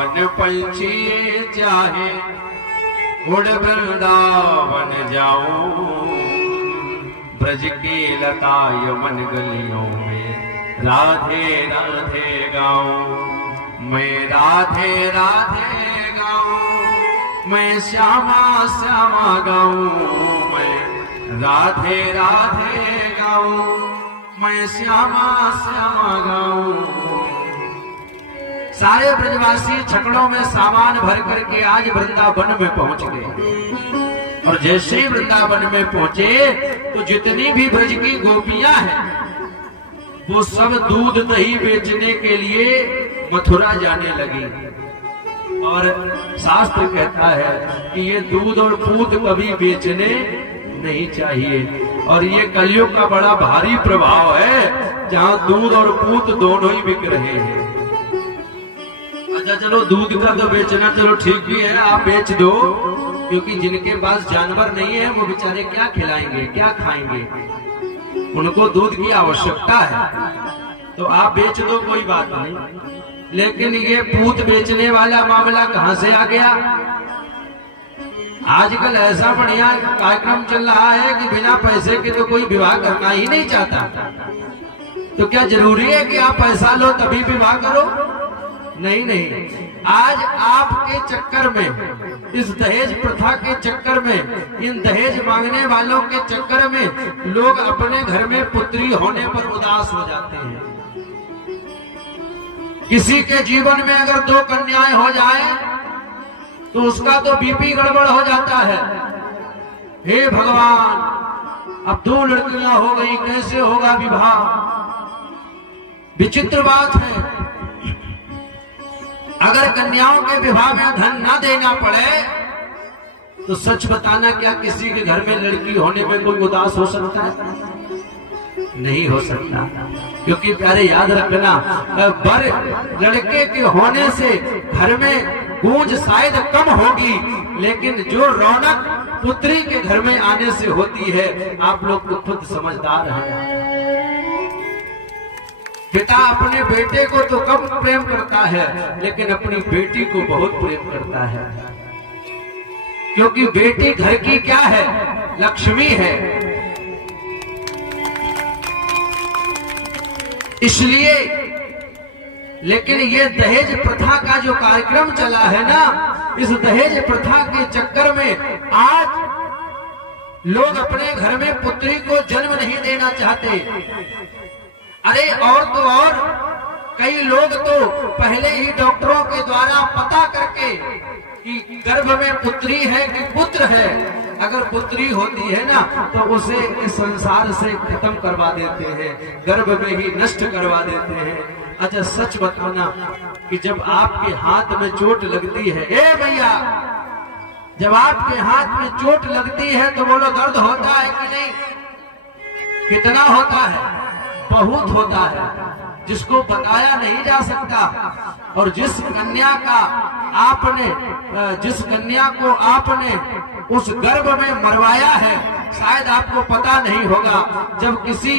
पावन पंछी चाहे उड़ वृंदावन जाऊं, ब्रज की लता यमन गलियों में राधे राधे गाऊं। मैं राधे राधे गाऊं, मैं श्यामा श्यामा गाऊं। मैं राधे राधे गाऊं, मैं श्यामा श्यामा गाऊं। सारे ब्रजवासी छकड़ों में सामान भर करके आज वृंदावन में पहुंच गए। और जैसे ही वृंदावन में पहुंचे तो जितनी भी ब्रज की गोपियां हैं वो सब दूध दही बेचने के लिए मथुरा जाने लगी। और शास्त्र कहता है कि ये दूध और पूत कभी बेचने नहीं चाहिए। और ये कलयुग का बड़ा भारी प्रभाव है जहां दूध और पूत दोनों ही बिक रहे हैं। अच्छा चलो दूध का तो बेचना चलो ठीक भी है, आप बेच दो, क्योंकि जिनके पास जानवर नहीं है वो बेचारे क्या खिलाएंगे क्या खाएंगे, उनको दूध की आवश्यकता है, तो आप बेच दो कोई बात नहीं। लेकिन ये पूत बेचने वाला मामला कहां से आ गया? आजकल ऐसा बढ़िया कार्यक्रम चल रहा है कि बिना पैसे के तो कोई विवाह करना ही नहीं चाहता। तो क्या जरूरी है कि आप पैसा लो तभी विवाह करो? नहीं नहीं, आज आपके चक्कर में, इस दहेज प्रथा के चक्कर में, इन दहेज मांगने वालों के चक्कर में लोग अपने घर में पुत्री होने पर उदास हो जाते हैं। किसी के जीवन में अगर 2 कन्याएं हो जाए तो उसका तो बीपी गड़बड़ हो जाता है। हे भगवान, अब 2 लड़कियां हो गई, कैसे होगा विवाह? विचित्र बात है। अगर कन्याओं के विवाह में धन ना देना पड़े तो सच बताना, क्या किसी के घर में लड़की होने में कोई उदास हो सकता है? नहीं हो सकता। क्योंकि प्यारे याद रखना, बर लड़के के होने से घर में गूंज शायद कम होगी, लेकिन जो रौनक पुत्री के घर में आने से होती है, आप लोग तो खुद समझदार हैं। पिता अपने बेटे को तो कम प्रेम करता है, लेकिन अपनी बेटी को बहुत प्रेम करता है, क्योंकि बेटी घर की क्या है? लक्ष्मी है। इसलिए, लेकिन ये दहेज प्रथा का जो कार्यक्रम चला है ना, इस दहेज प्रथा के चक्कर में आज लोग अपने घर में पुत्री को जन्म नहीं देना चाहते। अरे और तो और, कई लोग तो पहले ही डॉक्टरों के द्वारा पता करके कि गर्भ में पुत्री है कि पुत्र है, अगर पुत्री होती है ना तो उसे इस संसार से खत्म करवा देते हैं, गर्भ में ही नष्ट करवा देते हैं। अच्छा सच बताना कि जब आपके हाथ में चोट लगती है, ए भैया, जब आपके हाथ में चोट लगती है तो बोलो दर्द होता है कि नहीं? कितना होता है? बहुत होता है, जिसको बताया नहीं जा सकता। और जिस कन्या को आपने उस गर्भ में मरवाया है, शायद आपको पता नहीं होगा, जब किसी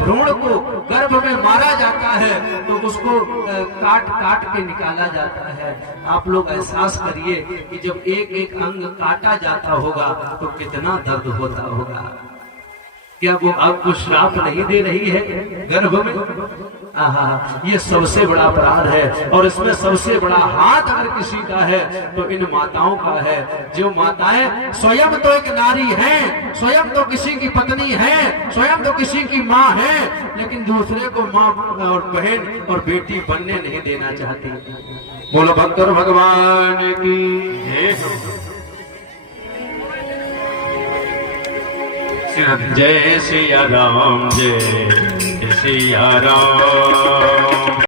भ्रूण को गर्भ में मारा जाता है तो उसको काट काट के निकाला जाता है। आप लोग एहसास करिए कि जब एक एक अंग काटा जाता होगा तो कितना दर्द होता होगा। क्या वो आपको श्राप नहीं दे रही है गर्भ में? ये सबसे बड़ा अपराध है। और इसमें सबसे बड़ा हाथ अगर किसी का है तो इन माताओं का है, जो माताएं स्वयं तो एक नारी हैं, स्वयं तो किसी की पत्नी है, स्वयं तो किसी की माँ है, लेकिन दूसरे को माँ और बहन और बेटी बनने नहीं देना चाहती। बोलो भक्तर भगवान की जय। जय सिया राम, जय सिया राम।